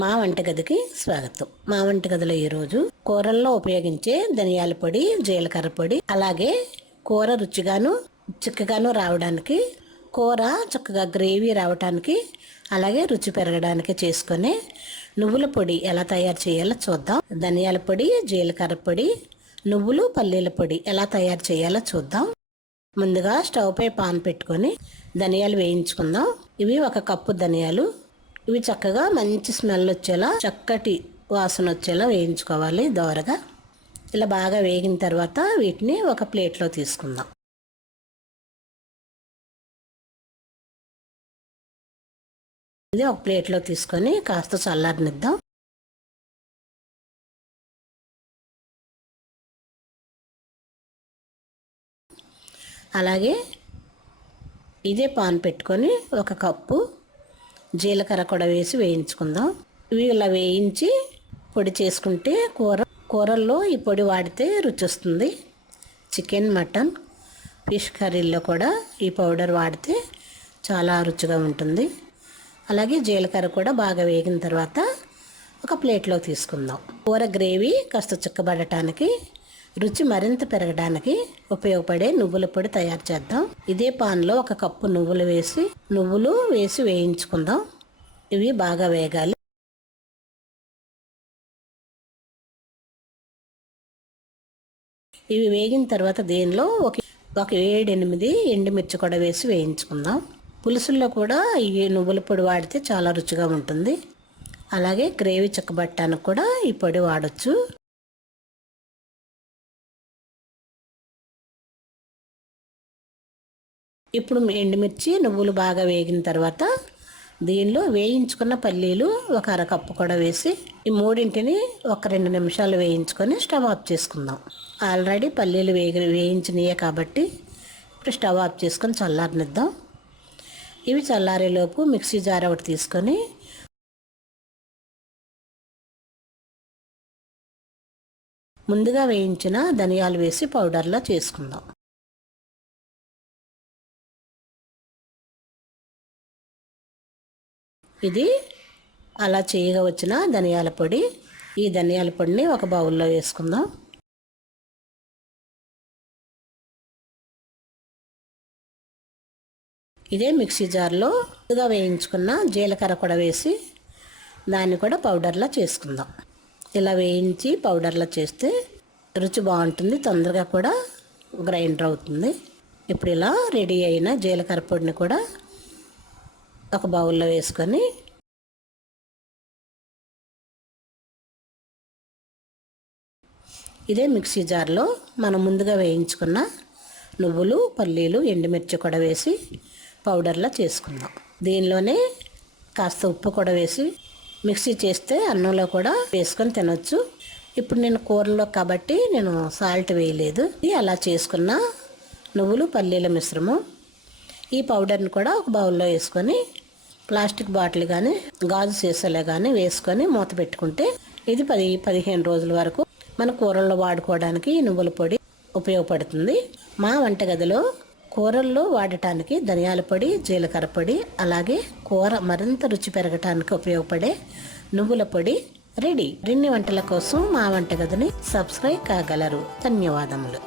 మా వంటగదికి స్వాగతం. మా వంటగదిలో ఈరోజు కూరల్లో ఉపయోగించే ధనియాల పొడి, జీలకర్ర పొడి, అలాగే కూర రుచిగాను చిక్కగాను రావడానికి, కూర చక్కగా గ్రేవీ రావడానికి, అలాగే రుచి పెరగడానికి చేసుకునే నువ్వుల పొడి ఎలా తయారు చేయాలో చూద్దాం. ధనియాల పొడి, జీలకర్ర పొడి, నువ్వులు, పల్లీల పొడి ఎలా తయారు చేయాలో చూద్దాం. ముందుగా స్టవ్ పై పాన్ పెట్టుకొని ధనియాలు వేయించుకుందాం. ఇవి 1 కప్పు ధనియాలు. ఇవి చక్కగా మంచి స్మెల్ వచ్చేలా, చక్కటి వాసన వచ్చేలా వేయించుకోవాలి దోరగా. ఇలా బాగా వేగిన తర్వాత వీటిని ఒక ప్లేట్లో తీసుకుందాం. ఇది ఒక ప్లేట్లో తీసుకొని కాస్త చల్లారనిద్దాం. అలాగే ఇదే పాన్ పెట్టుకొని 1 కప్పు జీలకర్ర కూడా వేసి వేయించుకుందాం. ఇవి ఇలా వేయించి పొడి చేసుకుంటే కూరల్లో ఈ పొడి వాడితే రుచి వస్తుంది. చికెన్, మటన్, ఫిష్ కర్రీల్లో కూడా ఈ పౌడర్ వాడితే చాలా రుచిగా ఉంటుంది. అలాగే జీలకర్ర కూడా బాగా వేగిన తర్వాత ఒక ప్లేట్లో తీసుకుందాం. కూర గ్రేవీ కాస్త చిక్కబడటానికి, రుచి మరింత పెరగడానికి ఉపయోగపడే నువ్వుల పొడి తయారు చేద్దాం. ఇదే పాన్లో 1 కప్పు నువ్వులు వేసి వేయించుకుందాం. ఇవి బాగా వేగాలి. ఇవి వేగిన తర్వాత దీనిలో ఒక 7-8 ఎండుమిర్చి కూడా వేసి వేయించుకుందాం. పులుసుల్లో కూడా ఈ నువ్వుల పొడి వాడితే చాలా రుచిగా ఉంటుంది. అలాగే గ్రేవీ చిక్కబట్టడానికి కూడా ఈ పొడి వాడచ్చు. ఇప్పుడు ఎండుమిర్చి, నువ్వులు బాగా వేగిన తర్వాత దీనిలో వేయించుకున్న పల్లీలు 1 అరకప్పు కూడా వేసి ఈ మూడింటిని 1-2 నిమిషాలు వేయించుకొని స్టవ్ ఆఫ్ చేసుకుందాం. ఆల్రెడీ పల్లీలు వేయించినయే కాబట్టి ఇప్పుడు స్టవ్ ఆఫ్ చేసుకొని చల్లారనిద్దాం. ఇవి చల్లారేలోపు మిక్సీ జార్ ఒకటి తీసుకొని ముందుగా వేయించిన ధనియాలు వేసి పౌడర్లా చేసుకుందాం. ఇది అలా చేయగా వచ్చిన ధనియాల పొడి. ఈ ధనియాల పొడిని ఒక బౌల్లో వేసుకుందాం. ఇదే మిక్సీ జార్లో ముందుగా వేయించుకున్న జీలకర్ర కూడా వేసి దాన్ని కూడా పౌడర్లా చేసుకుందాం. ఇలా వేయించి పౌడర్లా చేస్తే రుచి బాగుంటుంది, తొందరగా కూడా గ్రైండర్ అవుతుంది. ఇప్పుడు ఇలా రెడీ అయిన జీలకర్ర పొడిని కూడా ఒక బౌల్లో వేసుకొని ఇదే మిక్సీ జార్లో మనం ముందుగా వేయించుకున్న నువ్వులు, పల్లీలు, ఎండుమిర్చి కూడా వేసి పౌడర్లా చేసుకుందాం. దీనిలోనే కాస్త ఉప్పు కూడా వేసి మిక్సీ చేస్తే అన్నంలో కూడా వేసుకొని తినొచ్చు. ఇప్పుడు నేను కూరలో కాబట్టి నేను సాల్ట్ వేయలేదు. ఇది అలా చేసుకున్న నువ్వులు, పల్లీల మిశ్రమం. ఈ పౌడర్ని కూడా ఒక బౌల్లో వేసుకొని ప్లాస్టిక్ బాటిల్ కానీ గాజు సీసాలో కానీ వేసుకొని మూత పెట్టుకుంటే ఇది 10-15 రోజుల వరకు మన కూరల్లో వాడుకోవడానికి ఈ నువ్వుల పొడి ఉపయోగపడుతుంది. మా వంటగదిలో కూరల్లో వాడటానికి ధనియాల పొడి, జీలకర్ర పొడి, అలాగే కూర మరింత రుచి పెరగటానికి ఉపయోగపడే నువ్వుల పొడి రెడీ. మరిన్ని వంటల కోసం మా వంటగదిని సబ్స్క్రైబ్ కాగలరు. ధన్యవాదములు.